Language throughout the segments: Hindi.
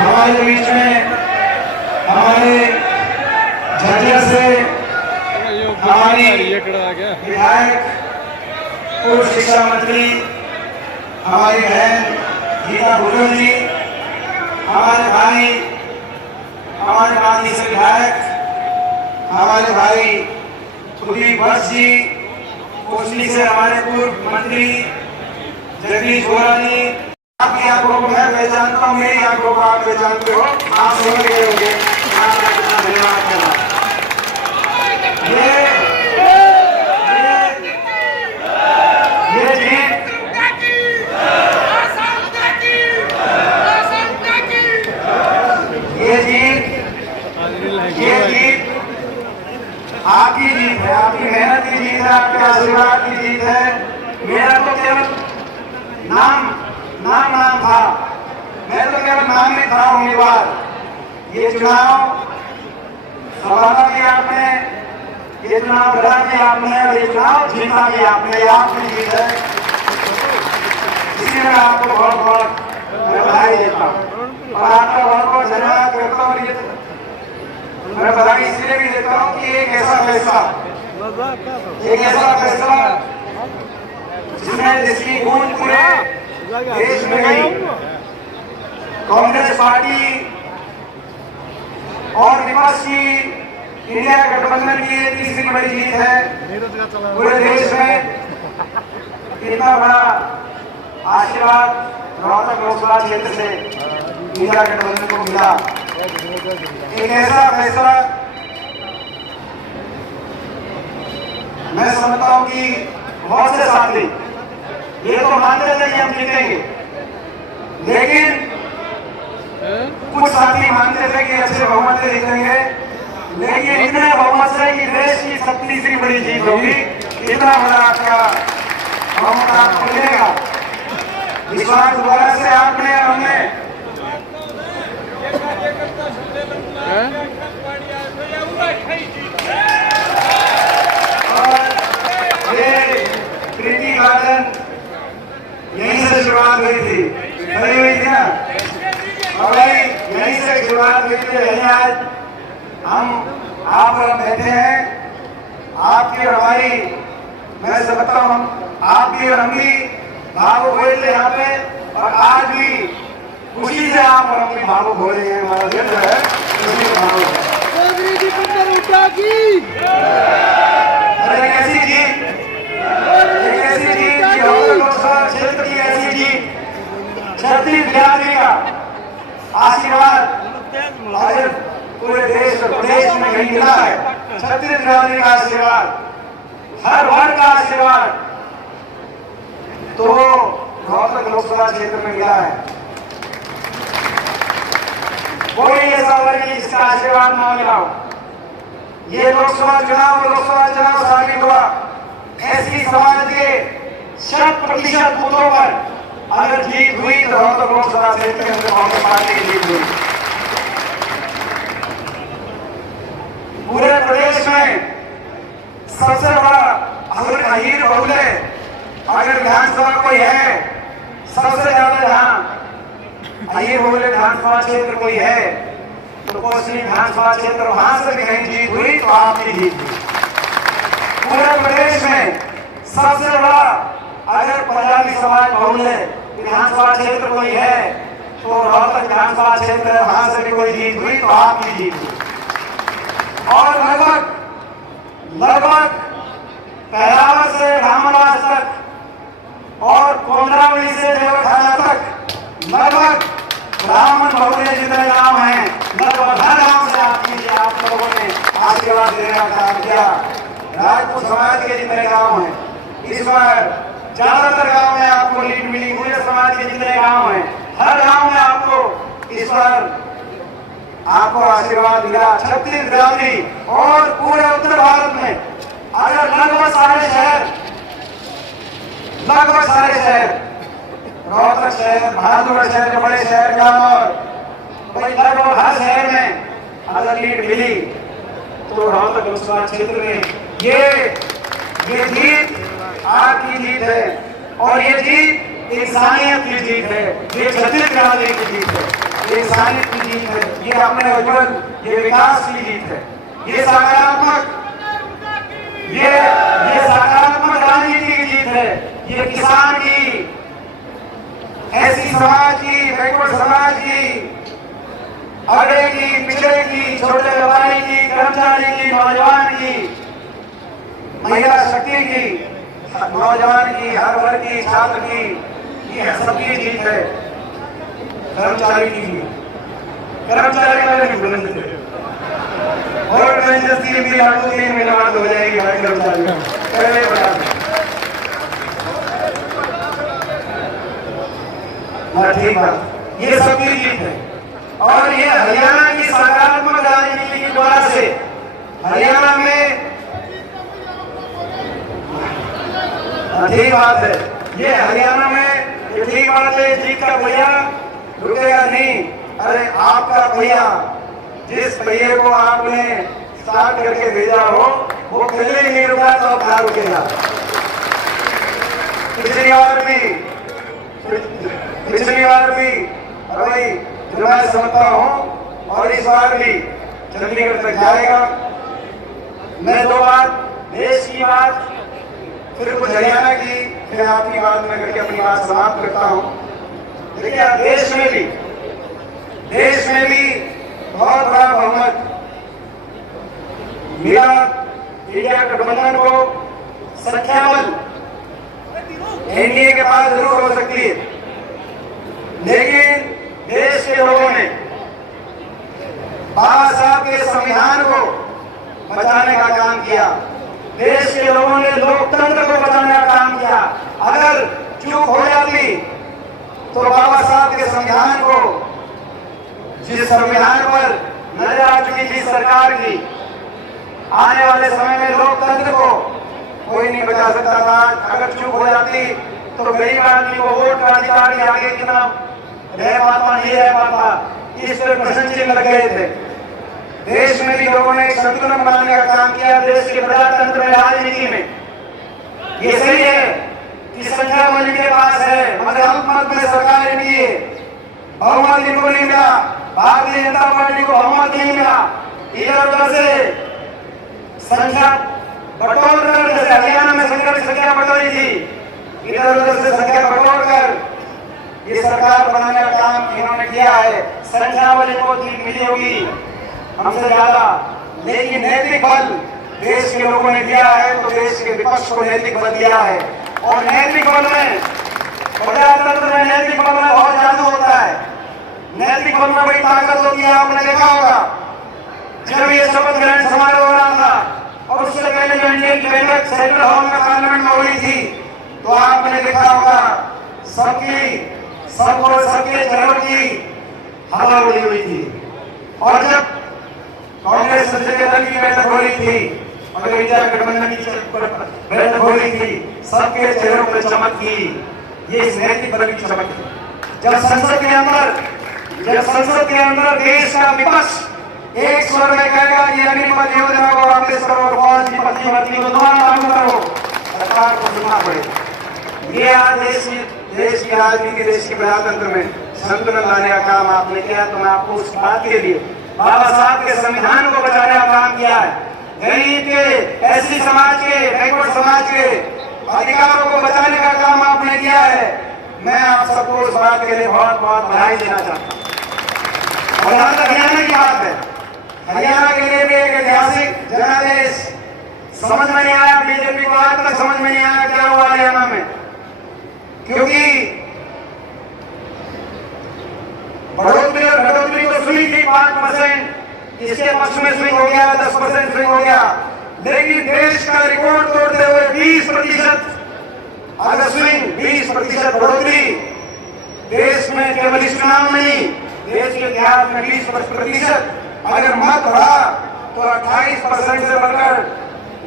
हमारे बीच में हमारे झज्जर से हमारी विधायक पूर्व शिक्षा मंत्री हमारी बहन गीता भुजबल जी, हमारे भाई हमारे गांधी से विधायक हमारे भाई कुलदीप वत्स जी, कोसली से हमारे पूर्व मंत्री जगदीश बोरा जी। आपकी आंखों को मैं पहचानता हूँ, मेरी आंखों को आप पहचानते हो, आप समझ गए होंगे। आपका कितना धन्यवाद करना। ये जीत आपकी जीत है, आपकी मेहनत की जीत है, आपके आशीर्वाद की जीत है। मेरा तो केवल नाम था, मैं तो केवल नाम में था उम्मीदवार। ये चुनाव संभाला भी आपने, ये चुनाव लड़ा भी आपने और ये चुनाव जीता भी आपने, आपकी जीत है। इसी में आपको बहुत बहुत बधाई देता हूँ और आपका बहुत बहुत धन्यवाद करता हूँ। मैं बधाई इसलिए भी देता हूँ कि एक ऐसा फैसला जिसकी गूंज पूरे देश में गई। कांग्रेस पार्टी और विपक्ष की इंडिया गठबंधन की ये तीसरी बड़ी जीत है पूरे देश में। इतना बड़ा आशीर्वाद रोहतक लोकसभा क्षेत्र से इंडिया गठबंधन को मिला। एक ऐसा फैसला मैं समझता हूं कि बहुत से साथी ये तो मानते थे कि हम जीतेंगे, लेकिन कुछ साथी मानते थे कि अच्छे बहुमत से जीतेंगे, लेकिन इतने बहुमत से कि देश की 37वीं बड़ी जीत होगी। इतना बड़ा आपका बहुमत आपको मिलेगा। इस बार दोबारा से आपने और हमने प्रीति गार्डन यहीं से शुरुआत हुई थी ना, और यहीं से शुरुआत हुई थी। यहीं आज हम आप और हम बैठे हैं। आपकी और हमारी, मैं समझता हूँ आपकी और हम भी भावुक हुए थे यहाँ पे, और आज भी खुशी से आप और हम भी भावुक हो रहे हैं। हमारा दिल जो है खुशी से भावुक है। कैसी जीत, लोकसभा क्षेत्र की ऐसी जीत, 36 बिरादरी का आशीर्वाद पूरे देश और प्रदेश में कहीं मिला है। 36 बिरादरी का आशीर्वाद, हर वर्ग का आशीर्वाद तो रोहतक लोकसभा क्षेत्र में मिला है। कोई ऐसा वर्ग नहीं जिसका आशीर्वाद न मिला हो। ये लोकसभा चुनाव साबित हुआ। ऐसी समाज के 100% बूथों पर अगर जीत हुई तो रोहतक लोकसभा क्षेत्र के अंदर कांग्रेस पार्टी की जीत हुई। पूरे प्रदेश में सबसे बड़ा अहीर बहुल्य अगर विधानसभा कोई है, सबसे ज्यादा जहां अहीर बहुल्य विधानसभा क्षेत्र कोई है तो कोसली विधानसभा क्षेत्र, वहां से भी कहीं जीत हुई तो आपकी जीत हुई। पूरे प्रदेश में सबसे बड़ा अगर पंजाबी समाज बहुल्य विधानसभा क्षेत्र कोई है तो रोहतक विधानसभा क्षेत्र है, वहां से भी कोई जीत हुई तो आपकी जीत हुई। और लगभग पहरावा से रामनवास तक और कोंडरावली से देवठाना तक लगभग ब्राह्मण बहुल्य जितने गांव हैं, लगभग हर गांव से आप लोगों ने आशीर्वाद देने का काम किया। राजपूत समाज के जितने गांव हैं, इस बार ज्यादातर गांव में आपको लीड मिली। पूरे समाज के जितने गांव हैं, हर गांव में आपको इस बार आपको आशीर्वाद मिला। 36 बिरादरी और पूरे उत्तर भारत में अगर लगभग सारे शहर, रोहतक शहर, बहादुरगढ़ शहर के बड़े शहर और लगभग हर शहर में अगर लीड मिली तो रोहतक लोकसभा क्षेत्र में ये जीत आपकी जीत है। और ये जीत इंसानियत की जीत है, ये 36 बिरादरी की जीत है। इंसानियत की जीत है, ये अपने उज्जवल, ये विकास की जीत है, ये सकारात्मक राजनीति की जीत है, ये किसान की, ऐसी समाज की, बैकवर्ड समाज की, अगड़े की, पिछड़े की, छोटे व्यापारी की, कर्मचारी की, नौजवान की, महिला शक्ति की, नौजवान की, हर वर्ग की, छात्र की, ये सबकी जीत है। कर्मचारी की, कर्मचारी वाले भी बुलंद थे और बेंचस्ती भी लागू 3 महीने बाद हो जाएगी हमारे कर्मचारी पहले बता दें। हाँ ठीक बात, ये सबकी जीत है और ये हरियाणा की सकारात्मक राजनीति की द्वारा से हरियाणा में ठीक बात है, ये हरियाणा में ये ठीक बात है, जीत का भैया रुकेगा नहीं। अरे आपका भैया, जिस भैया को आपने स्टार्ट करके भेजा हो वो पहले नहीं रुका तो अब क्या रुकेगा। पिछली बार भी भाई जो मैं समझता हूँ और इस बार भी चंडीगढ़ तक जाएगा। मैं 2 बात, देश की बात, फिर कुछ हरियाणा की, फिर आपकी बात में करके अपनी बात समाप्त करता हूँ। देखिए देश में भी बहुत बड़ा बहुमत मिला इंडिया गठबंधन को। संख्या बल एनडीए के पास जरूर हो सकती है, लेकिन देश के लोगों ने बाबा साहब के संविधान को बचाने का काम किया, देश के लोगों ने लोकतंत्र को बचाने का काम किया। अगर चूक हो जाती तो बाबा साहब के संविधान को, जिस संविधान पर नजर आ चुकी थी सरकार की, आने वाले समय में लोकतंत्र को कोई नहीं बचा सकता था। अगर चूक हो जाती तो गरीब आदमी को वोट का अधिकार के आगे कितना रह पाता, नहीं रह पाता, इस पर प्रश्न चिन्ह लग गए थे। देश में भी लोगों ने एक संतुलन बनाने का काम किया, देश के प्रजातंत्र में, राजनीति में। ये सही है कि संख्या बल इनके पास है, मगर अल्पमत में सरकार इनकी है, बहुमत इनको नहीं मिला, भारतीय जनता पार्टी को बहुमत नहीं मिला। इधर उधर से संख्या बटोर कर, जैसे हरियाणा में संख्या बटोरी थी, इधर उधर से संख्या बटोर कर ये सरकार बनाने का काम इन्होंने किया है। संख्या बल इनको मिली होगी हमसे ज्यादा, लेकिन नैतिक बल देश के लोगों ने दिया है, तो देश के विपक्ष को नैतिक बल दिया है। और नैतिक बल में, प्रजातंत्र में नैतिक बल में बहुत जादू होता है, नैतिक बल में बड़ी ताकत होती है। आपने देखा होगा जब ये शपथ ग्रहण समारोह हो रहा था और उससे पहले जो इंडियन की बैठक सेंट्रल हॉल में पार्लियामेंट में हो रही थी, तो आपने देखा होगा सबके चेहरों की हवा उड़ी हुई थी। और जब कांग्रेस संसदीय दल की बैठक हो रही थी और इंडिया गठबंधन की बैठक हो रही थी, सबके चेहरों पर चमक थी। ये इस नैतिक बल की चमक है। जब संसद के अंदर देश का विपक्ष एक स्वर में कहेगा कि अग्निपथ योजना को वापस करो और फौज की पत्नी भर्ती को दोबारा लागू करो, सरकार को सुनना पड़ेगा। ये आज देश की राजनीति, देश के प्रजातंत्र में संतुलन लाने का काम आपने किया। तो मैं आपको उस बात के लिए बाबा साहब के संविधान को बचाने का काम किया है, गरीब के, एससी समाज के, बैकवर्ड समाज के अधिकारों को बचाने का काम आपने किया है। मैं आप सबको उस बात के लिए बहुत बहुत बधाई देना चाहता हूँ। और जहाँ तक हरियाणा की बात है, हरियाणा के लिए भी एक ऐतिहासिक जनादेश समझ में नहीं आया, बीजेपी को आज तक समझ में नहीं आया क्या हुआ हरियाणा में, क्योंकि बढ़ोतरी और घटोतरी तो सुनी थी 5%, इसके पक्ष में स्विंग हो गया, 10% स्विंग हो गया, लेकिन देश का रिकॉर्ड तोड़ते हुए 20% अगर स्विंग, 20% बढ़ोतरी देश में, केवल इस चुनाव में नहीं, देश के इतिहास में 20% अगर मत बढ़ा तो 28% से बढ़कर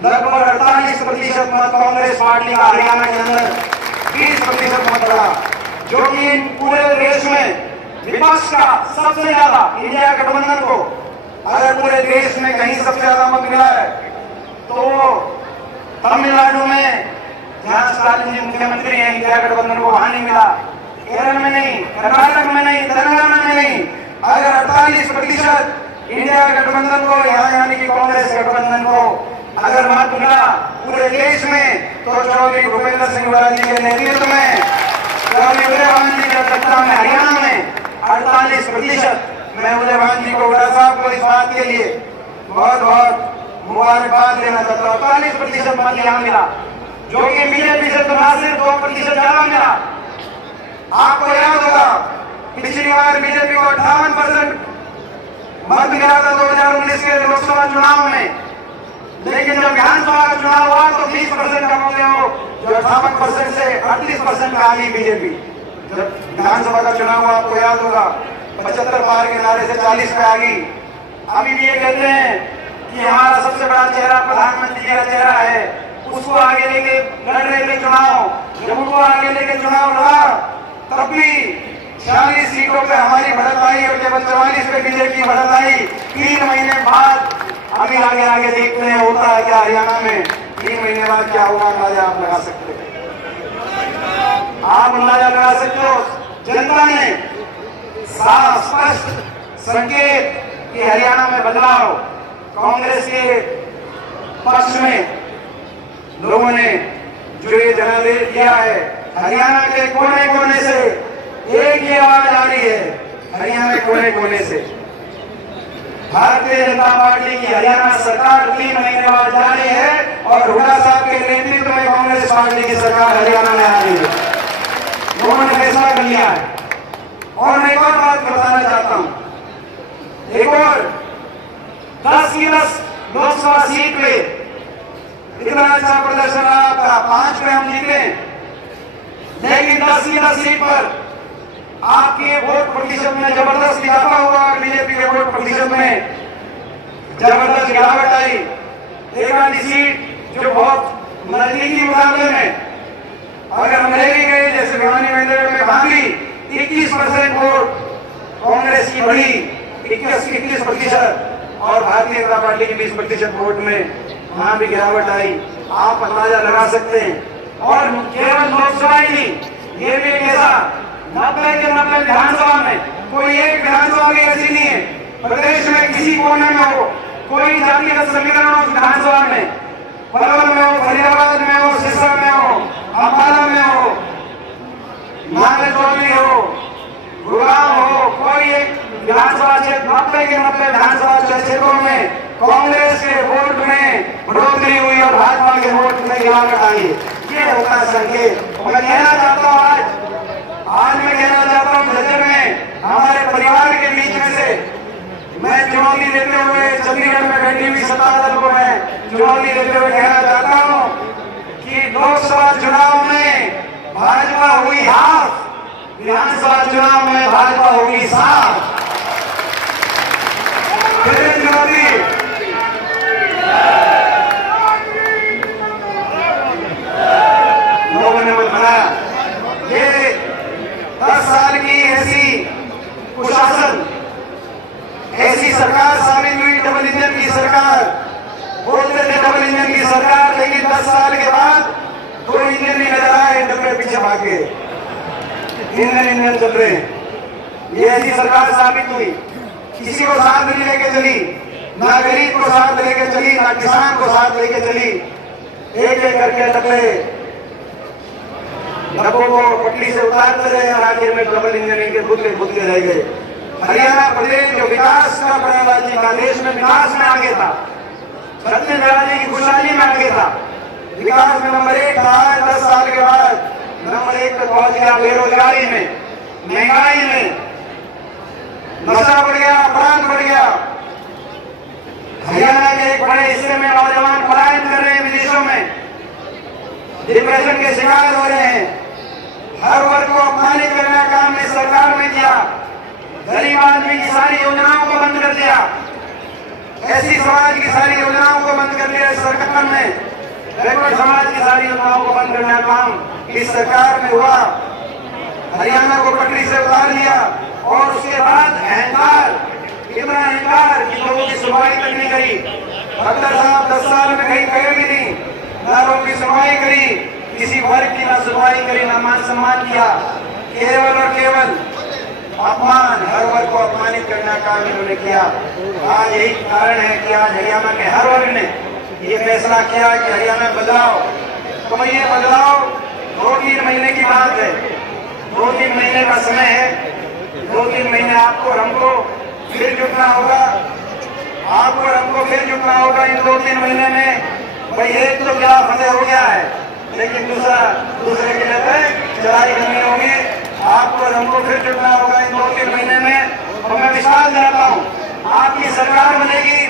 लगभग 48% मत कांग्रेस पार्टी का हरियाणा के अंदर 20% मत बढ़ा, जो कि पूरे देश में विपक्ष का सबसे ज्यादा, इंडिया गठबंधन को अगर पूरे देश में कहीं सबसे ज्यादा मत मिला है तो तमिलनाडु में, जहां स्टालिन जी मुख्यमंत्री हैं, इंडिया गठबंधन को वहां नहीं मिला, केरल में नहीं, कर्नाटक में नहीं, तेलंगाना में नहीं, गठबंधन को, यहाँ यानी कि कांग्रेस गठबंधन को अगर मत मिला पूरे देश में, तो चौधरी भूपेंद्र सिंह हुड्डा जी के नेतृत्व में, चौधरी उदयभान जी के अध्यक्षता में हरियाणा में 48%, मैं उदयभान जी को, हुड्डा साहब को इस बात के लिए बहुत बहुत मुबारकबाद देना चाहता हूँ। 48% मत यहाँ मिला, जो कि बीजेपी से तो ना सिर्फ 2% ज्यादा मिला। आपको याद होगा पिछली बार बीजेपी को 58% मत मिला था 2019 के लोकसभा चुनाव में, लेकिन जब विधानसभा का चुनाव हुआ तो 20% कम हो गए हो, जो 58% से 38% में आ गई बीजेपी। जब विधानसभा का चुनाव हुआ आपको याद होगा 75 पार के नारे से 40 पे आ गई। अभी भी ये कहते हैं कि हमारा सबसे बड़ा चेहरा प्रधानमंत्री जी का चेहरा है, उसको आगे लेके लड़ रहे थे चुनाव। जब उनको आगे लेके चुनाव लड़ा तब भी 46 सीटों पे हमारी बढ़त आई और केवल 44 पे बीजेपी की बढ़त आई। 3 महीने बाद अभी आगे आगे देखते हैं होता है क्या हरियाणा में। 3 महीने बाद क्या होगा अंदाजा आप लगा सकते हो, आप अंदाजा लगा सकते हो। जनता ने साफ स्पष्ट संकेत कि हरियाणा में बदलाव, कांग्रेस के पक्ष में लोगों ने जो ये जनादेश दिया है, हरियाणा के कोने कोने से एक ही आवाज आ रही है, हरियाणा के कोने कोने से भारतीय जनता पार्टी की हरियाणा सरकार 3 महीने बाद जा रही है और हुड्डा साहब के नेतृत्व में कांग्रेस पार्टी की सरकार हरियाणा में आ रही है। लोगों ने फैसला कर लिया है। और मैं एक और बात बताना चाहता हूं, एक और 10 की 10 लोकसभा सीट पे इतना अच्छा प्रदर्शन रहा आपका, 5 में हम जीते, लेकिन 10 की 10 सीट पर आपके वोट प्रतिशत में जबरदस्त इजाफा हुआ और बीजेपी के वोट प्रतिशत में जबरदस्त गिरावट आई। एक आधी सीट जो बहुत नजदीकी मुकाबले में अगर हम ले गए, जैसे भिवानी मेंदर में भागी 21% वोट कांग्रेस की बढ़ी, 21% और भारतीय जनता पार्टी की 20% वोट में वहां भी गिरावट आई। आप अंदाजा लगा सकते हैं। और केवल लोकसभा ही नहीं, ये भी ऐसा 90 के 90 विधानसभा में कोई एक विधानसभा भी ऐसी नहीं है प्रदेश में किसी कोने में हो, कोई जातिगत समीकरण हो विधानसभा में, पलवल में हो, फरीदाबाद में हो, सिरसा में हो, अम्बाला में हो, नागल चौधरी हो, गुड़गांव हो, कोई एक विधानसभा क्षेत्र 90 के 90 विधानसभा क्षेत्रों में कांग्रेस के वोट में बढ़ोतरी हुई और भाजपा के वोट में गिरावट आई। ये होता है संकेत। मैं कहना चाहता हूँ आज मैं कहना चाहता हूँ झज्जर में हमारे परिवार के बीच में से मैं चुनौती देते हुए चंडीगढ़ में बैठी हुई सत्ता दल को मैं चुनौती देते हुए कहना चाहता हूँ कि लोकसभा चुनाव में भाजपा हुई हाफ, विधानसभा चुनाव में भाजपा होगी साफ। चुनौती लोगों ने बताया ये 10 साल की ऐसी कुशासन, ऐसी सरकार साबित हुई, डबल इंजन की सरकार। बोलते थे डबल इंजन की सरकार, लेकिन 10 साल के बाद 2 इंजन भी नजर आए, डब्बे पीछे भागे, इंजन चल रहे हैं। ये ऐसी सरकार साबित हुई, किसी को साथ नहीं लेके चली, ना गरीब को साथ लेके चली, ना किसान को साथ लेके चली। एक एक करके डब्बों को पटरी से उतारते रहे और आखिर में डबल इंजन के खुद के रह गए। हरियाणा प्रदेश जो विकास का बड़ा राज्य था, देश में विकास में आगे था, छत्तीसगढ़ जी की खुशहाली में आगे था, विकास में नंबर 1 था। 10 साल के बाद नंबर 1 पे पहुंच गया। बेरोजगारी में, महंगाई में, नशा बढ़ गया, अपराध बढ़ गया। हरियाणा के एक बड़े हिस्से में नौजवान पलायन कर रहे हैं विदेशों में, डिप्रेशन के शिकार हो रहे हैं। हर वर्ग को अपमानित करने का काम इस सरकार ने किया। गरीब आदमी की सारी योजनाओं को बंद कर दिया, ऐसी समाज की सारी योजनाओं को बंद कर दिया इस सरकार ने। बैकवर्ड समाज की सारी योजनाओं को बंद करने का काम इस सरकार में हुआ। हरियाणा को पटरी से उतार दिया और उसके बाद अहंकार, इतना अहंकार कि लोगों की सुनवाई तक नहीं करी। खट्टर साहब 10 साल में कहीं गए भी नहीं, ना लोगों की सुनवाई करी, किसी वर्ग की ना सुनवाई करी, ना मान सम्मान किया, केवल और केवल अपमान, हर वर्ग को अपमानित करने करने का इन्होंने किया। आज यही कारण है कि आज हरियाणा के हर वर्ग ने ये फैसला किया कि हरियाणा में बदलाव। तो ये बदलाव 2-3 महीने की बात है, 2-3 महीने का समय है। 2-3 महीने आपको और हमको फिर जुटना होगा, आपको और हमको फिर जुटना होगा। इन 2-3 महीने में भाई एक तो क्या फतेह हो गया है, लेकिन दूसरे के लिए चढ़ाई करनी होगी। आपको और हमको फिर जुटना होगा इन 2-3 महीने में। और मैं विश्वास दिलाता हूँ आपकी सरकार बनेगी।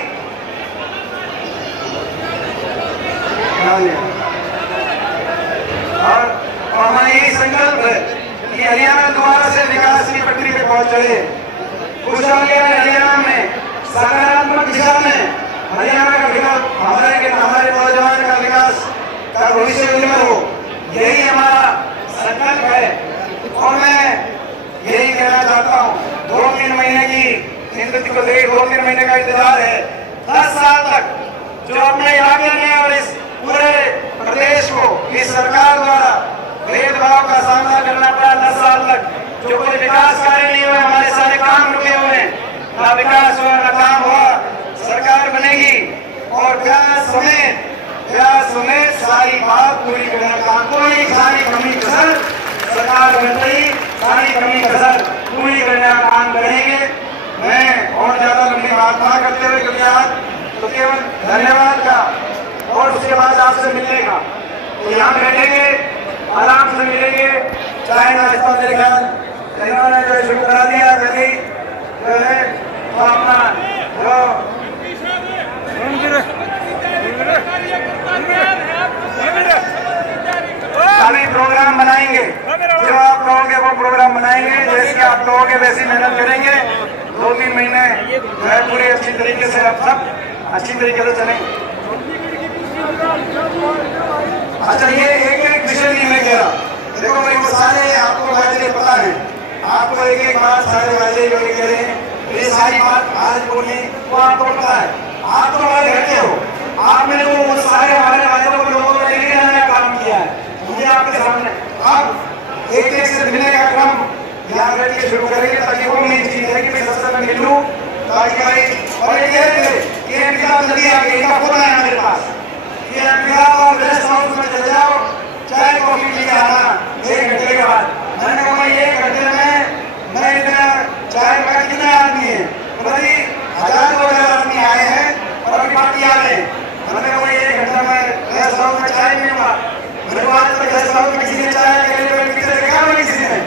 और हमारा यही संकल्प है कि हरियाणा दोबारा से विकास की पटरी पे पहुंच चढ़े। हरियाणा में सकारात्मक दिशा में हरियाणा का विकास, हमारे नौजवान का विकास का भविष्य उज्जवल हो, यही हमारा संकल्प है। और मैं यही कहना चाहता हूँ 2-3 महीने की जिंदगी को देख 2-3 महीने का इंतजार है। 10 साल तक जो अपने इलाके में और इस पूरे प्रदेश को इस सरकार द्वारा भेदभाव का सामना करना पड़ा, 10 साल तक जो कोई विकास कार्य नहीं हुआ, हमारे सारे काम रुके हुए हैं, ना विकास हुआ ना काम हुआ। सरकार बनेगी और प्यास समेत सारी बात पूरी करने का कोई सारी कमी कसर सरकार बन रही, सारी कमी कसर पूरी करने का काम करेंगे। मैं और ज्यादा लंबी बात ना करते हुए क्योंकि आज तो केवल धन्यवाद का और उसके बाद आपसे मिलने का, तो यहाँ बैठेंगे आराम से मिलेंगे, चाहे नाश्ता मेरे ख्याल इन्होंने जो शुरू करा दिया गली जो है तो अपना जो अभी प्रोग्राम बनाएंगे, जो आप कहोगे वो प्रोग्राम बनाएंगे, जैसे आप कहोगे वैसी मेहनत करेंगे। 2-3 महीने पूरी अच्छी तरीके से आप सब अच्छी तरीके से चलेंगे। अच्छा ये एक विषय नहीं मैं कह रहा, देखो भाई वो सारे आपको वायदे पता है, आपको एक बात सारे वायदे जो कह रहे हैं ये सारी बात आज बोली वो आपको पता है। आप तो हमारे घर के हो, आपने वो सारे हमारे वायदों को लोगों को लेके आने का काम किया है। मुझे आपके सामने अब एक से मिलने का क्रम यहाँ बैठ के शुरू करेंगे ताकि वो मेरी चीज है कि मैं सबसे मैं मिल लूँ, ताकि भाई और ये कह रहे थे कि किताब जल्दी आ गई, इनका फोन आया मेरे पास कि आप रेस्ट हाउस में चले जाओ, चाय कॉफी पी के आना 1 घंटे के बाद। मैंने कहा 1 घंटे में मैं इतना चाय का कितने आदमी है, तो भाई 1000-2000 आदमी आए हैं और अभी पार्टी आ रहे हैं। मैंने कहा 1 घंटा में रेस्ट हाउस में चाय पीऊंगा। मेरे बाद तो रेस्ट हाउस में किसी ने चाय देखा किसी ने।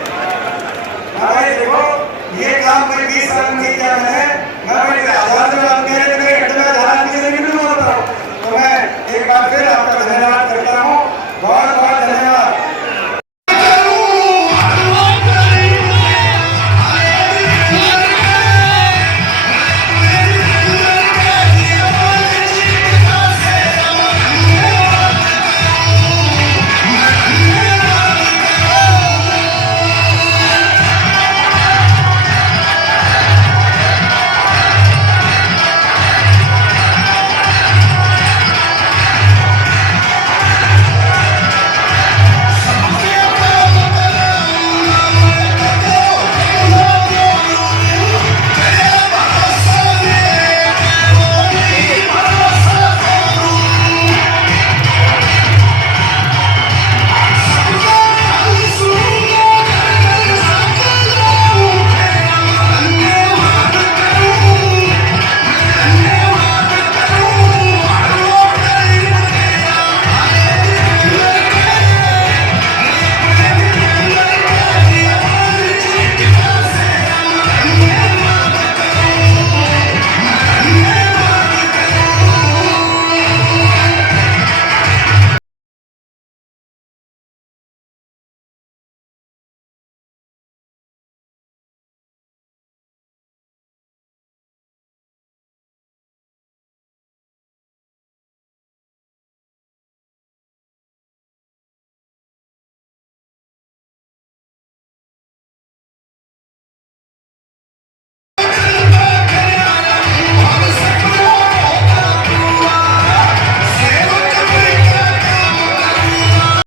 भाई देखो ये काम कोई 20 साल में किया मैंने,